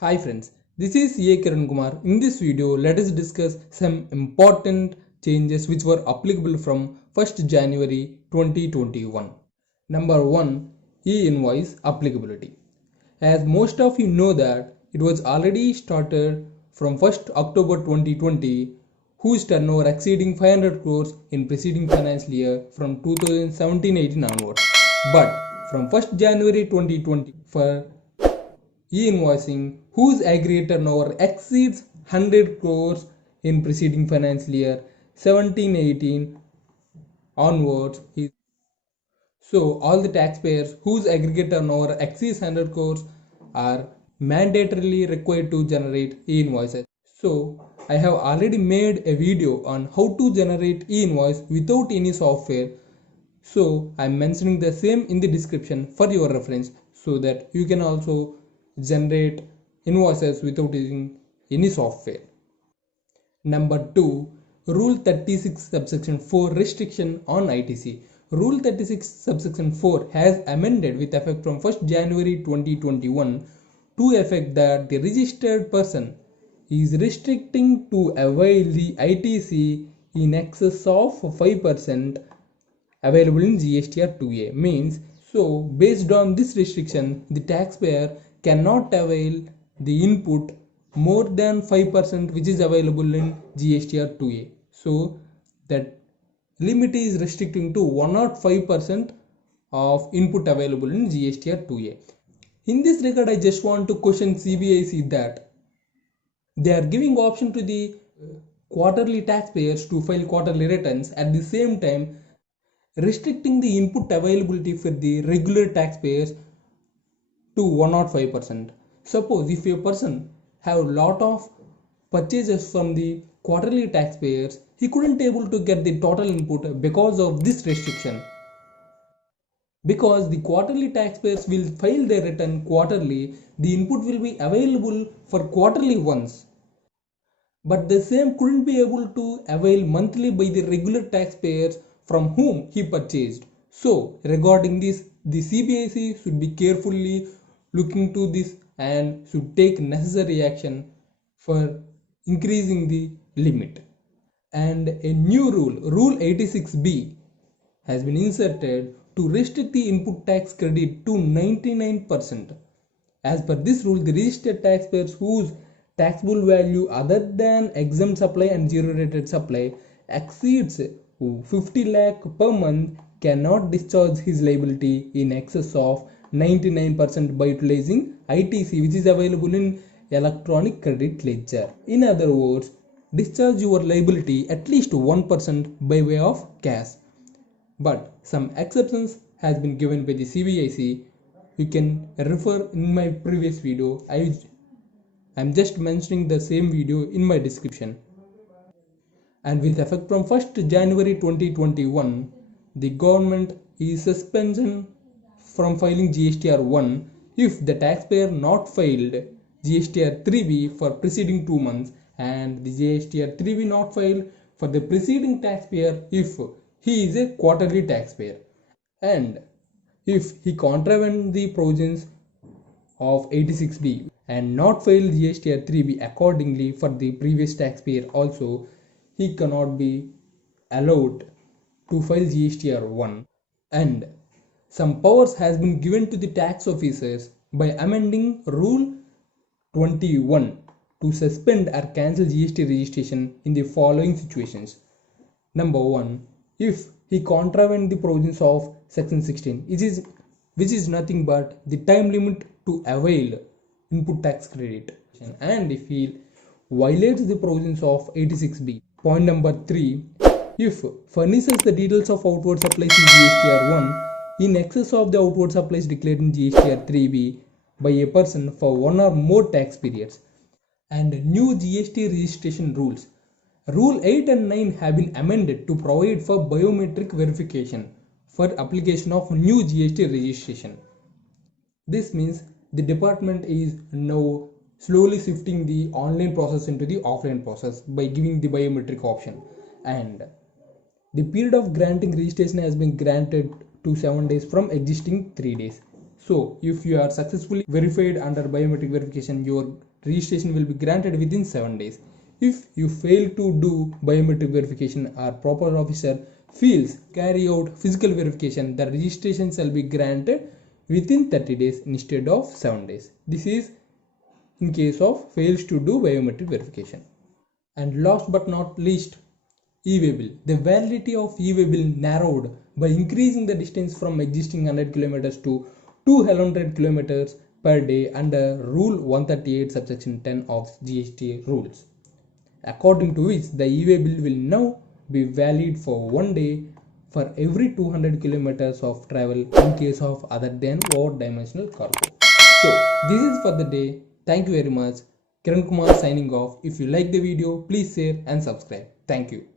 Hi friends, this is A. Kiran Kumar. In this video, let us discuss some important changes which were applicable from 1st January 2021. Number 1. E-invoice applicability. As most of you know that it was already started from 1st October 2020, whose turnover exceeding 500 crores in preceding financial year from 2017-18 onwards. But from 1st January 2020 for E-invoicing whose aggregate turnover exceeds 100 crores in preceding financial year 17-18 onwards. So all the taxpayers whose aggregate turnover exceeds 100 crores are mandatorily required to generate e-invoices. So I have already made a video on how to generate e-invoice without any software. So I'm mentioning the same in the description for your reference so that you can also generate invoices without using any software. Number 2. Rule 36 subsection 4 restriction on ITC. Rule 36 subsection 4 has amended with effect from 1st January 2021 to effect that the registered person is restricting to avail the ITC in excess of 5% available in GSTR 2A. Means, so based on this restriction, the taxpayer cannot avail the input more than 5% which is available in GSTR 2A. So that limit is restricting to 105% of input available in GSTR 2A. In this regard, I just want to question CBIC that they are giving option to the quarterly taxpayers to file quarterly returns, at the same time restricting the input availability for the regular taxpayers to 105%. Suppose if a person have a lot of purchases from the quarterly taxpayers, he couldn't able to get the total input because of this restriction. Because the quarterly taxpayers will file their return quarterly, the input will be available for quarterly once. But the same couldn't be able to avail monthly by the regular taxpayers from whom he purchased. So regarding this, the CBIC should be carefully looking to this and should take necessary action for increasing the limit. And a new rule 86B has been inserted to restrict the input tax credit to 99%. As per this rule, the registered taxpayers whose taxable value other than exempt supply and zero rated supply exceeds 50 lakh per month cannot discharge his liability in excess of 99% by utilizing ITC, which is available in electronic credit ledger. In other words, discharge your liability at least 1% by way of cash. But some exceptions has been given by the CBIC. You can refer in my previous video. I'm just mentioning the same video in my description. And with effect from 1st January 2021, the government is suspending from filing GSTR 1 if the taxpayer not filed GSTR 3B for preceding 2 months and the GSTR 3B not filed for the preceding taxpayer if he is a quarterly taxpayer, and if he contravened the provisions of 86B and not filed GSTR 3B accordingly for the previous taxpayer also, he cannot be allowed to file GSTR 1. And some powers has been given to the tax officers by amending Rule 21 to suspend or cancel GST registration in the following situations. Number 1. If he contravened the provisions of section 16, which is nothing but the time limit to avail input tax credit, and if he violates the provisions of 86B. Point number 3. If furnishes the details of outward supplies in GSTR 1 in excess of the outward supplies declared in GSTR 3B by a person for one or more tax periods. And new GST registration rules. Rule 8 and 9 have been amended to provide for biometric verification for application of new GST registration. This means the department is now slowly shifting the online process into the offline process by giving the biometric option, and the period of granting registration has been granted to 7 days from existing 3 days. So if you are successfully verified under biometric verification, your registration will be granted within 7 days. If you fail to do biometric verification or proper officer fails carry out physical verification, the registration shall be granted within 30 days instead of 7 days. This is in case of fails to do biometric verification. And last but not least, e-waybill. The validity of e-waybill narrowed by increasing the distance from existing 100 kilometers to 200 kilometers per day under Rule 138 subsection 10 of GSTR rules, according to which the e-waybill will now be valid for 1 day for every 200 kilometers of travel in case of other than over-dimensional cargo. So this is for the day. Thank you very much. Kiran Kumar signing off. If you like the video, please share and subscribe. Thank you.